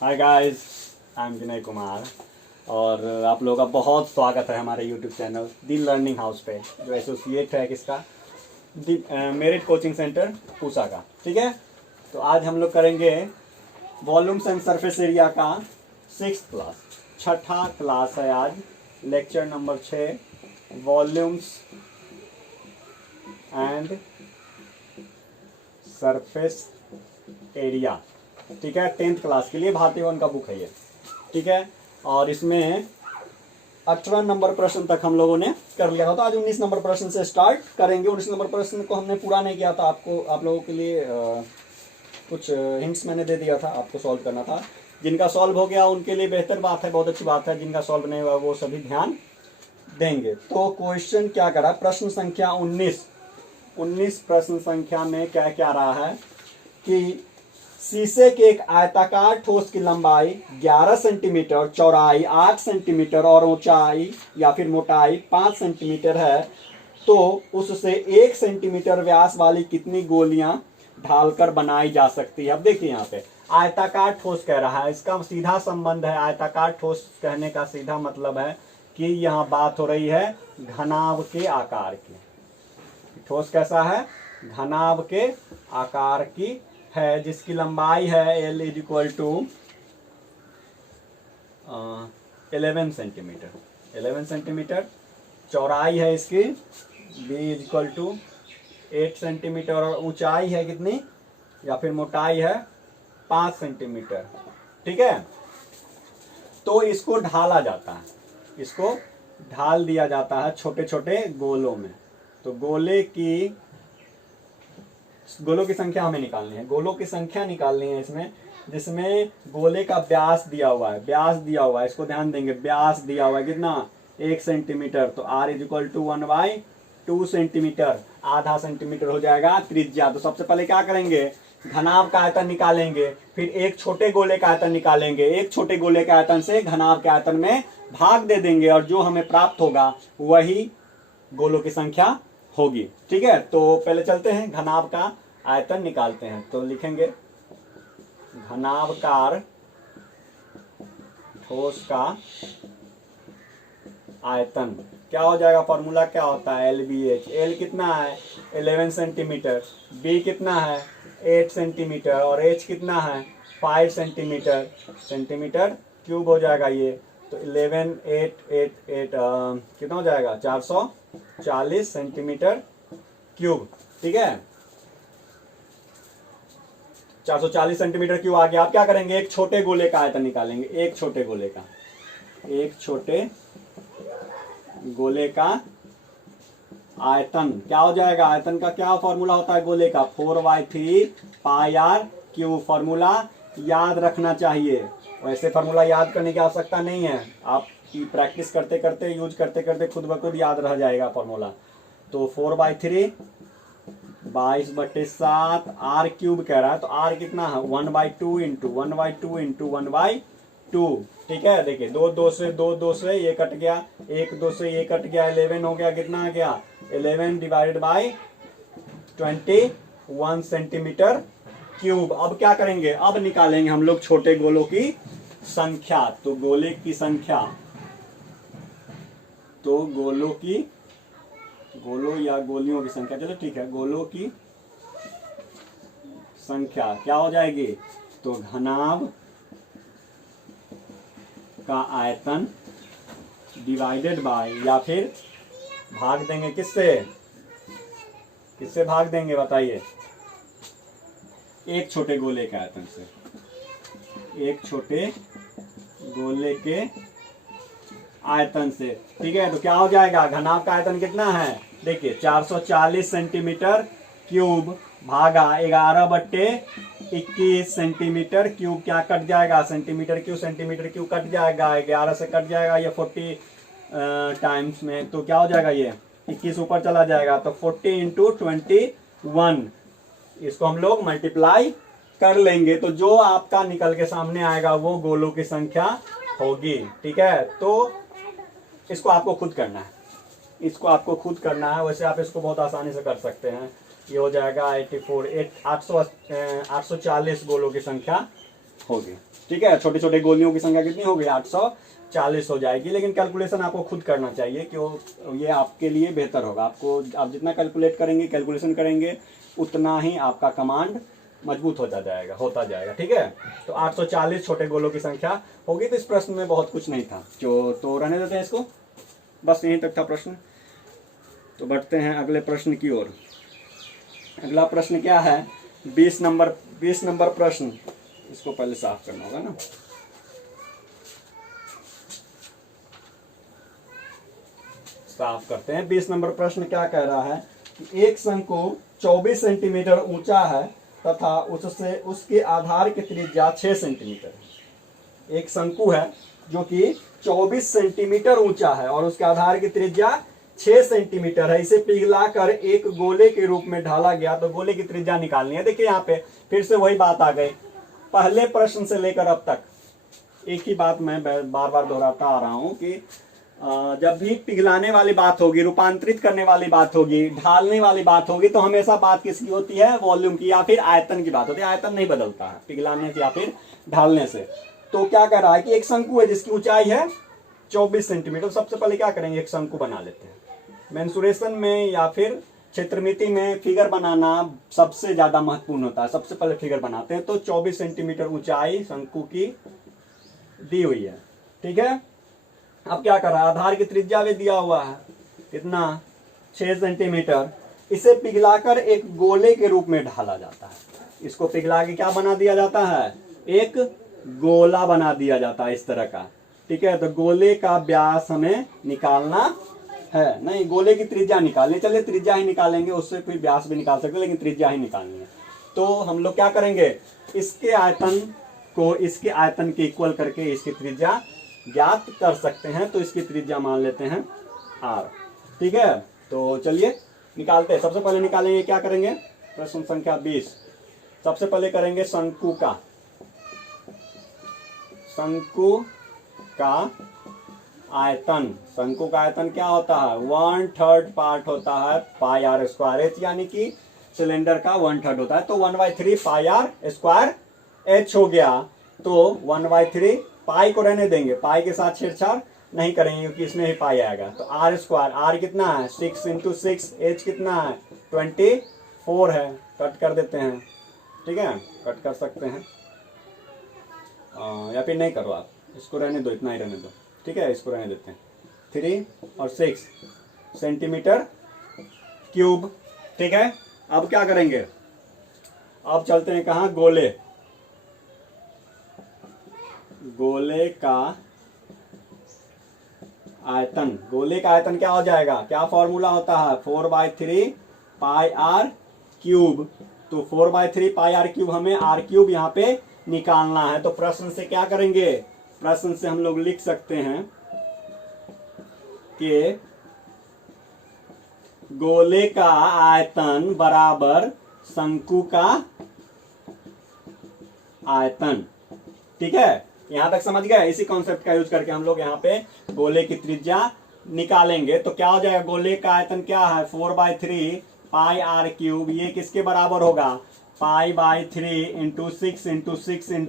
Hi guys, I am Vinay Kumar और आप लोगों का बहुत स्वागत है हमारे यूट्यूब चैनल दी लर्निंग हाउस पे, जो एसोसिएट है किसका, दी मेरिट कोचिंग सेंटर पूसा का। ठीक है, तो आज हम लोग करेंगे वॉल्यूम्स एंड सरफेस एरिया का 6th क्लास, छठा क्लास है आज, lecture number 6, volumes and surface area. ठीक है, 10th क्लास के लिए भारतीय वन का बुक है ये। ठीक है, और इसमें 18 नंबर प्रश्न तक हम लोगों ने कर लिया था, तो आज 19 नंबर प्रश्न से स्टार्ट करेंगे। 19 नंबर प्रश्न को हमने पूरा नहीं किया था, आप लोगों के लिए कुछ हिंट्स मैंने दे दिया था, आपको सॉल्व करना था। जिनका सॉल्व हो गया उनके लिए बेहतर बात है, बहुत अच्छी बात है। जिनका सॉल्व नहीं हुआ वो सभी ध्यान देंगे। तो क्वेश्चन क्या करा, प्रश्न संख्या 19 प्रश्न संख्या में क्या क्या रहा है कि शीशे के एक आयताकार ठोस की लंबाई 11 सेंटीमीटर, चौड़ाई 8 सेंटीमीटर और ऊंचाई या फिर मोटाई 5 सेंटीमीटर है, तो उससे 1 सेंटीमीटर व्यास वाली कितनी गोलियां ढालकर बनाई जा सकती है। अब देखिए यहाँ पे आयताकार ठोस कह रहा है, इसका सीधा संबंध है। आयताकार ठोस कहने का सीधा मतलब है कि यहाँ बात हो रही है घनाभ के आकार की। ठोस कैसा है, घनाभ के आकार की है, जिसकी लंबाई है L is equal to 11 centimetre, चौड़ाई है इसकी B is equal to 8 centimetre और ऊंचाई है कितनी या फिर मोटाई है 5 सेंटीमीटर। ठीक है, तो इसको ढाला जाता है, इसको ढाल दिया जाता है छोटे छोटे गोलों में। तो गोलों की संख्या हमें निकालनी है, गोलों की संख्या निकालनी है इसमें, जिसमें गोले का व्यास दिया हुआ है, इसको ध्यान देंगे। व्यास दिया हुआ है कितना, 1 सेंटीमीटर, तो R is equal to 1/2 centimetre, आधा सेंटीमीटर हो जाएगा त्रिज्या। तो सबसे पहले क्या करेंगे, घनाभ का आयतन निकालेंगे, फिर एक छोटे गोले का आयतन निकालेंगे, एक छोटे गोले के आयतन से घनाभ के आयतन में भाग दे देंगे और जो हमें प्राप्त होगा वही गोलों की संख्या होगी। ठीक है, तो पहले चलते हैं घनाभ का आयतन निकालते हैं। तो लिखेंगे घनाभकार ठोस का आयतन क्या हो जाएगा, फॉर्मूला क्या होता है, LBH। L कितना है 11 सेंटीमीटर, B कितना है 8 सेंटीमीटर और H कितना है 5 सेंटीमीटर क्यूब हो जाएगा ये। तो 11 8 8 8 कितना हो जाएगा 440 सेंटीमीटर क्यूब। ठीक है, 440 सेंटीमीटर क्यूब आ गया। आप क्या करेंगे, एक छोटे गोले का आयतन निकालेंगे, एक छोटे गोले का आयतन क्या हो जाएगा, आयतन का क्या फॉर्मूला होता है गोले का, 4/3 पाई r क्यूब। फॉर्मूला याद रखना चाहिए, वैसे फॉर्मूला याद करने की आवश्यकता नहीं है, आप प्रैक्टिस करते करते यूज करते करते खुद ब खुद याद रह जाएगा फॉर्मूला। तो 4/3 22/7 r क्यूब कह रहा है, तो r कितना है 1/2 इंटू 1/2 ठीक है, देखिए 2 से ये कट गया, 1 2 से ये कट गया, 11 हो गया, कितना आ गया 11 डिवाइडेड बाई 21 सेंटीमीटर क्यूब। अब क्या करेंगे, अब निकालेंगे हम लोग छोटे गोलों की संख्या। तो गोले की संख्या, तो गोलों या गोलियों की संख्या, चलो ठीक है, गोलों की संख्या क्या हो जाएगी, तो घनाभ का आयतन डिवाइडेड बाय, या फिर भाग देंगे किससे भाग देंगे बताइए, एक छोटे गोले के आयतन से, एक छोटे गोले के आयतन से। ठीक है, तो क्या हो जाएगा, घनाभ का आयतन कितना है, देखिए 440 सेंटीमीटर क्यूब भागा 11/21 सेंटीमीटर क्यूब। क्या कट जाएगा, सेंटीमीटर क्यूब कट जाएगा, 11 से कट जाएगा ये 40 टाइम्स में, तो क्या हो जाएगा ये 21 ऊपर चला जाएगा, तो 40 इंटू 21, इसको हम लोग मल्टीप्लाई कर लेंगे, तो जो आपका निकल के सामने आएगा वो गोलों की संख्या होगी। ठीक है, तो इसको आपको खुद करना है, वैसे आप इसको बहुत आसानी से कर सकते हैं। ये हो जाएगा 840 गोलों की संख्या होगी। ठीक है, छोटे छोटे गोलियों की संख्या कितनी होगी? 840 हो जाएगी। लेकिन कैलकुलेशन आपको खुद करना चाहिए, क्यों? ये आपके लिए बेहतर होगा। आप जितना कैलकुलेट करेंगे, कैलकुलेशन करेंगे, उतना ही आपका कमांड मजबूत होता जाएगा। ठीक है, तो 840 छोटे गोलों की संख्या होगी। तो इस प्रश्न में बहुत कुछ नहीं था, तो रहने देते हैं इसको, बस यहीं तक था प्रश्न। तो बढ़ते हैं अगले प्रश्न की ओर। अगला प्रश्न क्या है? 20 नंबर प्रश्न। इसको पहले साफ करना होगा ना। साफ करते हैं। 20 नंबर प्रश्न क्या कह रहा है कि एक शंकु 24 सेंटीमीटर ऊंचा है तथा उसके आधार की त्रिज्या 6 सेंटीमीटर है। एक शंकु है जो कि 24 सेंटीमीटर ऊंचा है और उसके आधार की त्रिज्या 6 सेंटीमीटर है। इसे पिघलाकर एक गोले के रूप में ढाला गया, तो गोले की त्रिज्या निकालनी है। देखिए यहाँ पे फिर से वही बात आ गई। पहले प्रश्न से लेकर अब तक एक ही बात मैं बार बार दोहराता आ रहा हूं कि जब भी पिघलाने वाली बात होगी, रूपांतरित करने वाली बात होगी, ढालने वाली बात होगी, तो हमेशा बात किसकी होती है? वॉल्यूम की या फिर आयतन की बात होती है। आयतन नहीं बदलता है पिघलाने से या फिर ढालने से। तो क्या कर रहा है कि एक शंकु है जिसकी ऊंचाई है 24 सेंटीमीटर। सबसे पहले क्या करेंगे? एक शंकु बना लेते हैं। मेंसुरेशन में या फिर क्षेत्रमिति में फिगर बनाना सबसे ज्यादा महत्वपूर्ण होता है। सबसे पहले फिगर बनाते हैं। तो 24 सेंटीमीटर ऊंचाई शंकु की दी हुई है। ठीक है, अब क्या कर रहा है? आधार की त्रिज्या भी दिया हुआ है, कितना? 6 सेंटीमीटर। इसे पिघलाकर एक गोले के रूप में ढाला जाता है। इसको पिघला के क्या बना दिया जाता है? एक गोला बना दिया जाता है इस तरह का। ठीक है, तो गोले का व्यास हमें निकालना है। नहीं, गोले की त्रिज्या निकालनी। चलिए त्रिज्या ही निकालेंगे, उससे फिर व्यास भी निकाल सकते, लेकिन त्रिज्या ही निकालनी है। तो हम लोग क्या करेंगे? इसके आयतन को इसके आयतन के इक्वल करके इसकी त्रिज्या ज्ञात कर सकते हैं। तो इसकी त्रिज्या मान लेते हैं r। ठीक है, तो चलिए निकालते हैं। सबसे पहले निकालेंगे, क्या करेंगे? प्रश्न संख्या 20। सबसे पहले करेंगे शंकु का आयतन। शंकु का आयतन क्या होता है? 1/3 पार्ट होता है पाई आर स्क्वायर एच, यानी कि सिलेंडर का 1/3 होता है। तो 1/3 पाई आर स्क्वायर एच हो गया। तो 1/3 पाई को रहने देंगे, पाई के साथ छेड़छाड़ नहीं करेंगे क्योंकि इसमें ही पाई आएगा। तो आर स्क्वायर, आर कितना है? 6 × 6, एच कितना है? 24 है। कट कर देते हैं। ठीक है, कट कर सकते हैं या फिर नहीं करो आप, इसको रहने दो, इतना ही रहने दो। ठीक है, इसको रहने देते हैं। 3 और 6 सेंटीमीटर क्यूब। ठीक है, अब क्या करेंगे? अब चलते हैं कहाँ? गोले का आयतन। गोले का आयतन क्या हो जाएगा? क्या फॉर्मूला होता है? 4/3 पाई आर क्यूब। तो 4/3 पाई आर क्यूब, हमें आर क्यूब यहाँ पे निकालना है। तो प्रश्न से क्या करेंगे? प्रश्न से हम लोग लिख सकते हैं कि गोले का आयतन बराबर शंकु का आयतन। ठीक है, यहां तक समझ गए? इसी कॉन्सेप्ट का यूज करके हम लोग यहाँ पे गोले की त्रिज्या निकालेंगे। तो क्या हो जाएगा? गोले का आयतन क्या है? 4/3 पाई आर क्यूब। ये किसके बराबर होगा? पाई/3 × 6 × 6 ×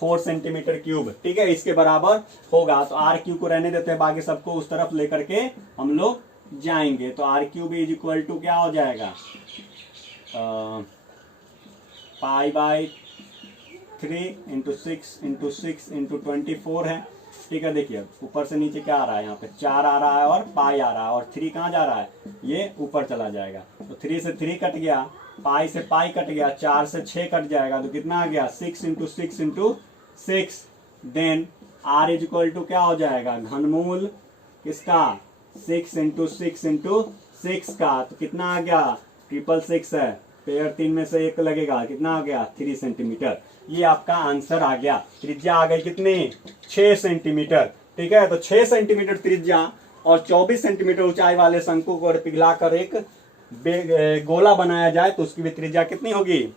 24 सेंटीमीटर क्यूब। ठीक है, इसके बराबर होगा। तो आर क्यूब को रहने देते हैं, बाकी सबको उस तरफ लेकर के हम लोग जाएंगे। तो R cube is equal to क्या हो जाएगा? पाई/3 × 6 × 6 × 24 है। ठीक है, देखिए ऊपर से नीचे क्या आ रहा है? यहाँ पे 4 आ रहा है और पाई आ रहा है, और 3 कहाँ जा रहा है? ये ऊपर चला जाएगा। तो 3 से 3 कट गया, पाई से पाई कट गया, 4 से 6 कट जाएगा। तो कितना आ गया? 6 × 6 × 6। Then R is equal to क्या हो जाएगा? घनमूल किसका? 6 × 6 × 6 का। तो कितना आ गया? 666 है। पेयर 3 में से 1 लगेगा, कितना आ गया? 3 सेंटीमीटर। ये आपका आंसर आ गया। त्रिज्या आ गई कितनी? 6 सेंटीमीटर। ठीक है, तो 6 सेंटीमीटर त्रिज्या और 24 सेंटीमीटर ऊंचाई वाले शंकु को पिघलाकर एक गोला बनाया जाए तो उसकी भी त्रिज्या कितनी होगी?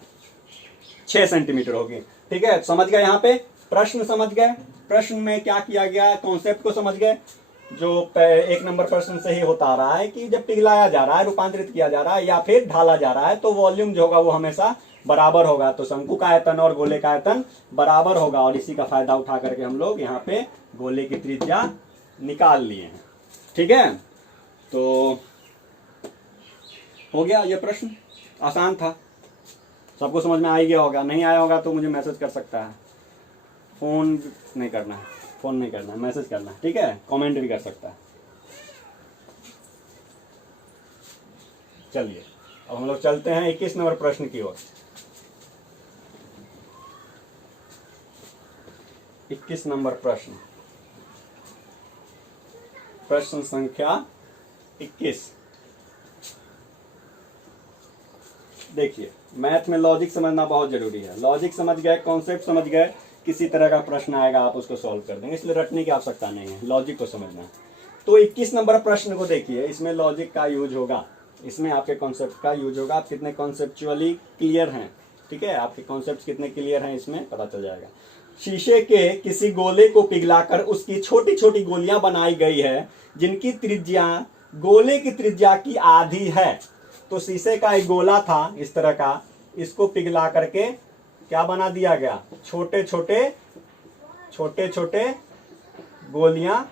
6 सेंटीमीटर होगी। ठीक है, समझ गए? यहाँ पे प्रश्न समझ गए? प्रश्न में क्या किया गया? कॉन्सेप्ट को समझ गए? जो 1 नंबर प्रश्न से ही होता आ रहा है कि जब पिघलाया जा रहा है, रूपांतरित किया जा रहा है या फिर ढाला जा रहा है, तो वॉल्यूम जो होगा वो हमेशा बराबर होगा, तो शंकु का आयतन और गोले का आयतन बराबर होगा, और इसी का फायदा उठा करके हम लोग यहाँ पे गोले की त्रिज्या निकाल लिए हैं। ठीक है, तो हो गया ये प्रश्न, आसान था, सबको समझ में आ ही गया होगा। नहीं आया होगा तो मुझे मैसेज कर सकता है, फोन नहीं करना है, फोन नहीं करना है, मैसेज करना है, ठीक है, कमेंट भी कर सकता है। चलिए अब हम लोग चलते हैं 21 नंबर प्रश्न की ओर। 21 नंबर प्रश्न, प्रश्न संख्या 21। देखिए मैथ में लॉजिक समझना बहुत जरूरी है। लॉजिक समझ गए, कॉन्सेप्ट समझ गए, किसी तरह का प्रश्न आएगा आप उसको सॉल्व कर देंगे, इसलिए रटने की आवश्यकता नहीं है, लॉजिक को समझना है। तो 21 नंबर प्रश्न को देखिए, इसमें लॉजिक का यूज होगा, इसमें आपके कॉन्सेप्ट का यूज होगा। आप कितने कॉन्सेप्चुअली क्लियर हैं, ठीक है, आपके कॉन्सेप्ट कितने क्लियर हैं इसमें पता चल जाएगा। शीशे के किसी गोले को पिघलाकर उसकी छोटी छोटी गोलियां बनाई गई है जिनकी त्रिज्या गोले की त्रिज्या की आधी है। तो शीशे का एक गोला था इस तरह का, इसको पिघला करके क्या बना दिया गया, छोटे छोटे गोलियां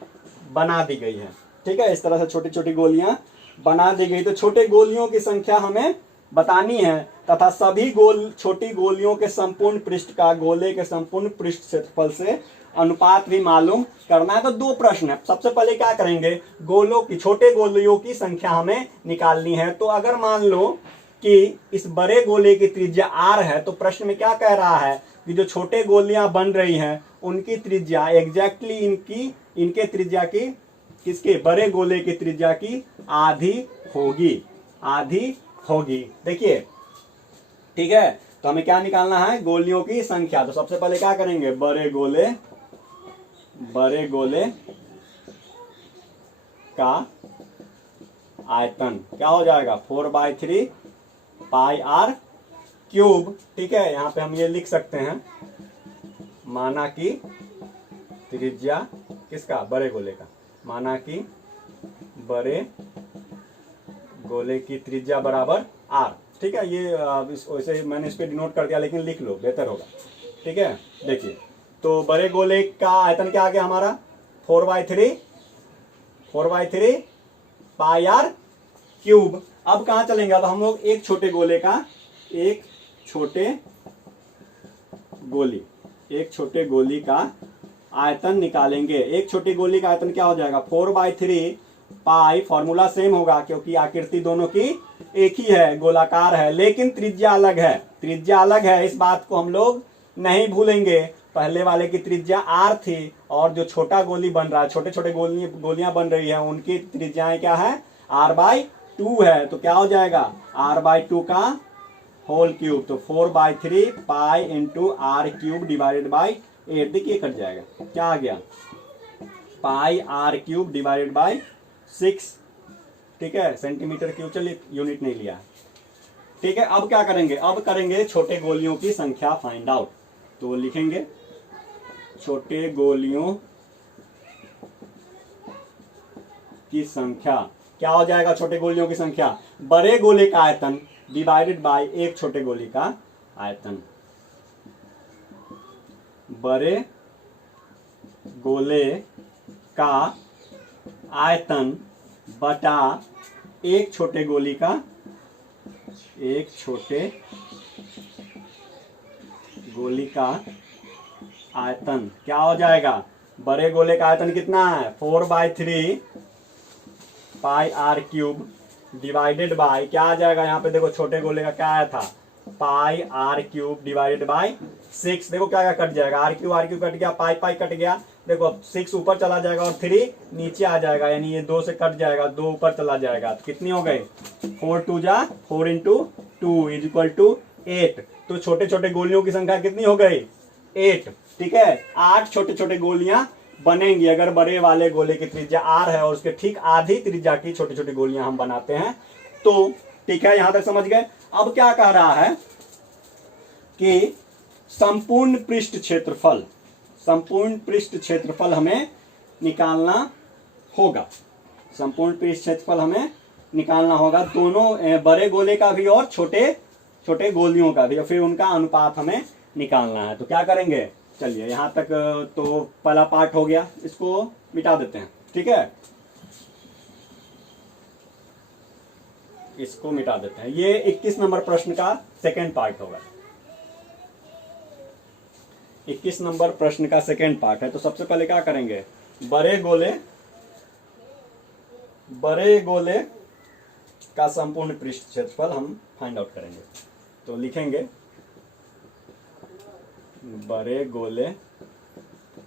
बना दी गई है। ठीक है, इस तरह से छोटी छोटी गोलियां बना दी गई। तो छोटे गोलियों की संख्या हमें बतानी है तथा सभी छोटी गोलियों के संपूर्ण पृष्ठ का गोले के संपूर्ण पृष्ठ क्षेत्रफल से अनुपात भी मालूम करना है। तो दो प्रश्न है, सबसे पहले क्या करेंगे, गोलों की छोटे गोलियों की संख्या हमें निकालनी है। तो अगर मान लो कि इस बड़े गोले की त्रिज्या r है, तो प्रश्न में क्या कह रहा है कि जो छोटे गोलियां बन रही हैं उनकी त्रिज्या एग्जैक्टली इनके त्रिज्या की, किसके, बड़े गोले की त्रिज्या की आधी होगी। देखिए ठीक है, तो हमें क्या निकालना है, गोलियों की संख्या। तो सबसे पहले क्या करेंगे, बड़े गोले का आयतन क्या हो जाएगा, 4/3 पाई r क्यूब। ठीक है, यहां पे हम ये लिख सकते हैं, माना कि त्रिज्या किसका, बड़े गोले का, माना कि बड़े गोले की त्रिज्या बराबर r। ठीक है, ये वैसे मैंने इस पे डिनोट कर दिया, लेकिन लिख लो बेहतर होगा। ठीक है, देखिए तो बड़े गोले का आयतन क्या आ गया हमारा, 4/3 पाई r क्यूब। अब कहां चलेंगे, अब हम लोग एक छोटे गोली का आयतन निकालेंगे। एक छोटी गोली का आयतन क्या हो जाएगा, 4/3 पाई, फॉर्मूला सेम होगा क्योंकि आकृति दोनों की एक ही है, गोलाकार है, लेकिन त्रिज्या अलग है। इस बात को हम लोग नहीं भूलेंगे। पहले वाले की त्रिज्या r थी और जो छोटा गोली बन रहा है, छोटे छोटे गोलियां बन रही है, उनकी त्रिज्याएं क्या है, r/2 है। तो क्या हो जाएगा, r/2 का होल क्यूब। तो 4/3 pi into r cube divided by 8। देखिए कट जाएगा, क्या आ गया, pi r cube divided by 6। ठीक है, सेंटीमीटर क्यूब, चलिए यूनिट नहीं लिया। ठीक है, अब क्या करेंगे, अब करेंगे छोटे गोलियों की संख्या फाइंड आउट। तो लिखेंगे छोटे गोलियों की संख्या, क्या हो जाएगा, छोटे गोलियों की संख्या बड़े गोले का आयतन डिवाइडेड बाय एक छोटे गोली का आयतन। बड़े गोले का आयतन बटा एक छोटे गोली का, एक छोटे गोली का आयतन क्या हो जाएगा, बड़े गोले का आयतन कितना है, 4/3 पाई r क्यूब डिवाइडेड बाय क्या आ जाएगा, यहाँ पे देखो छोटे गोले का क्या आया था, पाई r क्यूब डिवाइडेड बाय 6। देखो क्या क्या कट जाएगा, r क्यूब कट गया, पाई कट गया। देखो अब 6 ऊपर चला जाएगा और 3 नीचे आ जाएगा, यानी ये 2 से कट जाएगा, 2 ऊपर चला जाएगा। तो कितनी हो गई, 4 इंटू 2 इज इक्वल टू 8। तो छोटे छोटे गोलियों की संख्या कितनी हो गई, 8। ठीक है, 8 छोटे छोटे गोलियां बनेंगी अगर बड़े वाले गोले की त्रिज्या r है और उसके ठीक आधी त्रिज्या की छोटी छोटी गोलियां हम बनाते हैं। तो ठीक है, यहां तक समझ गए। अब क्या कह रहा है कि संपूर्ण पृष्ठ क्षेत्रफल हमें निकालना होगा। संपूर्ण पृष्ठ क्षेत्रफल हमें निकालना होगा, दोनों बड़े गोले का भी और छोटे छोटे गोलियों का भी, और फिर उनका अनुपात हमें निकालना है। तो क्या करेंगे, चलिए यहाँ तक तो पहला पार्ट हो गया, इसको मिटा देते हैं, ठीक है, इसको मिटा देते हैं। ये 21 नंबर प्रश्न का सेकेंड पार्ट होगा, 21 नंबर प्रश्न का सेकेंड पार्ट है। तो सबसे पहले क्या करेंगे, बड़े गोले का संपूर्ण पृष्ठ क्षेत्रफल हम फाइंड आउट करेंगे। तो लिखेंगे बड़े गोले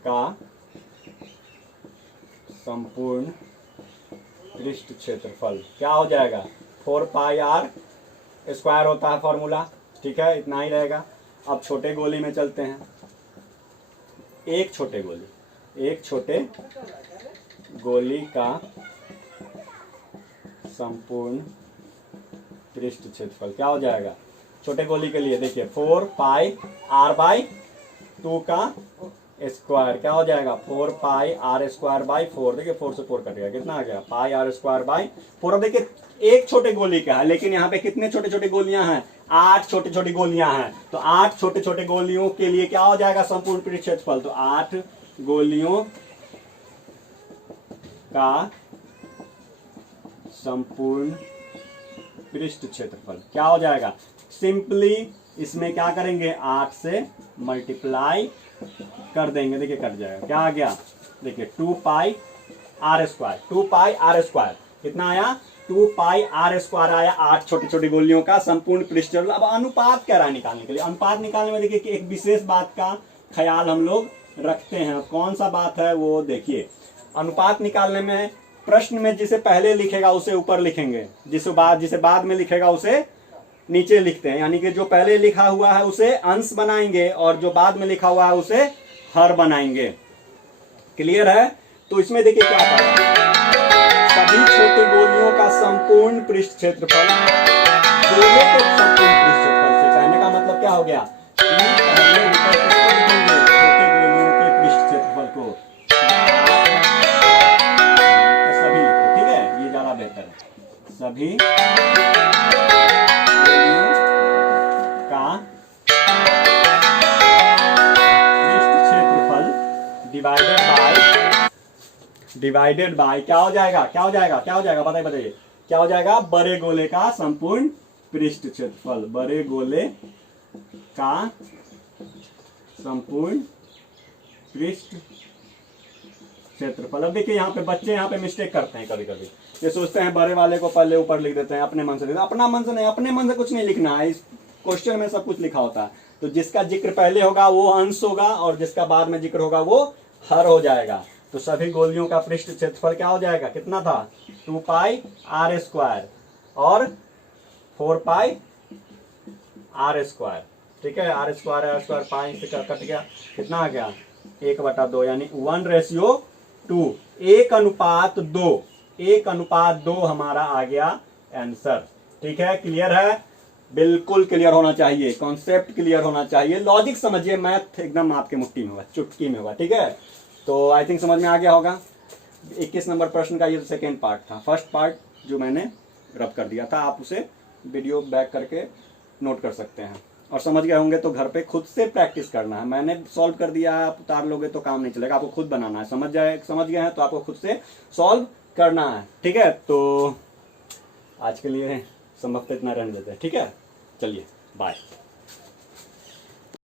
का संपूर्ण पृष्ठ क्षेत्रफल क्या हो जाएगा, 4 पाई आर स्क्वायर होता है फॉर्मूला, ठीक है, इतना ही रहेगा। अब छोटे गोली में चलते हैं, एक छोटे गोली का संपूर्ण पृष्ठ क्षेत्रफल क्या हो जाएगा, छोटे गोली के लिए देखिए 4 पाई आर बाई 2 का स्क्वायर क्या हो जाएगा, 4 पाई आर स्क्वायर बाई 4, देखिए 4 से 4 कट गया, कितना आ गया, पाई आर स्क्वायर बाई 4। अब देखिए एक छोटे गोली का है, लेकिन यहाँ पे कितने छोटे छोटे गोलियां हैं, 8 छोटी छोटी गोलियां हैं। तो 8 छोटे छोटे गोलियों के लिए क्या हो जाएगा संपूर्ण पृष्ठ क्षेत्रफल, तो 8 गोलियों का संपूर्ण पृष्ठ क्षेत्रफल क्या हो जाएगा, सिंपली इसमें क्या करेंगे, 8 से मल्टीप्लाई कर देंगे, देखिए कट जाएगा, क्या आ गया, देखिए 2 pi R square, 2 pi R square कितना आया, 2 पाई आर स्क्वायर आया, 8 छोटी छोटी गोलियों का संपूर्ण पृष्ठ क्षेत्रफल। अब अनुपात क्या रहा निकालने के लिए, अनुपात निकालने में देखिए कि एक विशेष बात का ख्याल हम लोग रखते हैं, कौन सा बात है वो देखिए, अनुपात निकालने में प्रश्न में जिसे पहले लिखेगा उसे ऊपर लिखेंगे, जिसे बाद में लिखेगा उसे नीचे लिखते हैं, यानी कि जो पहले लिखा हुआ है उसे अंश बनाएंगे और जो बाद में लिखा हुआ है उसे हर बनाएंगे। क्लियर है। तो इसमें देखिए क्या था, सभी छोटी गोलियों का संपूर्ण पृष्ठ क्षेत्रफल, गोले के संपूर्ण पृष्ठ क्षेत्रफल से कहने का मतलब क्या हो गया, छोटे गोलियों के पृष्ठ क्षेत्रफल को सभी लिखो, ठीक है, ये ज्यादा बेहतर है, सभी डिवाइडेड बाय क्या हो जाएगा, बताइए क्या हो जाएगा, बड़े गोले का संपूर्ण पृष्ठ क्षेत्रफल, बड़े गोले का संपूर्ण पृष्ठ क्षेत्रफल। अब देखिए यहाँ पे बच्चे यहाँ पे मिस्टेक करते हैं, कभी कभी ये सोचते हैं बड़े वाले को पहले ऊपर लिख देते हैं, अपने मन से अपना मन से नहीं, अपने मन से कुछ नहीं लिखना है, इस क्वेश्चन में सब कुछ लिखा होता है। तो जिसका जिक्र पहले होगा वो अंश होगा और जिसका बाद में जिक्र होगा वो हर हो जाएगा। तो सभी गोलियों का पृष्ठ क्षेत्रफल क्या हो जाएगा, कितना था, 2 पाई आर स्क्वायर और 4 पाई आर स्क्वायर, ठीक है, आर स्क्वायर पाई से कट गया, कितना आ गया 1/2, यानी 1:2, 1:2 हमारा आ गया आंसर। ठीक है, क्लियर है, बिल्कुल क्लियर होना चाहिए, कॉन्सेप्ट क्लियर होना चाहिए, लॉजिक समझिए, मैथ एकदम आपके मुट्ठी में होगा, चुटकी में होगा। ठीक है, तो आई थिंक समझ में आ गया होगा। 21 नंबर प्रश्न का ये सेकेंड पार्ट था, फर्स्ट पार्ट जो मैंने रब कर दिया था, आप उसे वीडियो बैक करके नोट कर सकते हैं और समझ गए होंगे। तो घर पे खुद से प्रैक्टिस करना है, मैंने सॉल्व कर दिया है, आप उतार लोगे तो काम नहीं चलेगा, आपको खुद बनाना है। समझ गए हैं तो आपको खुद से सॉल्व करना है। ठीक है, तो आज के लिए संभवतः इतना रहने देते हैं। ठीक है, चलिए बाय।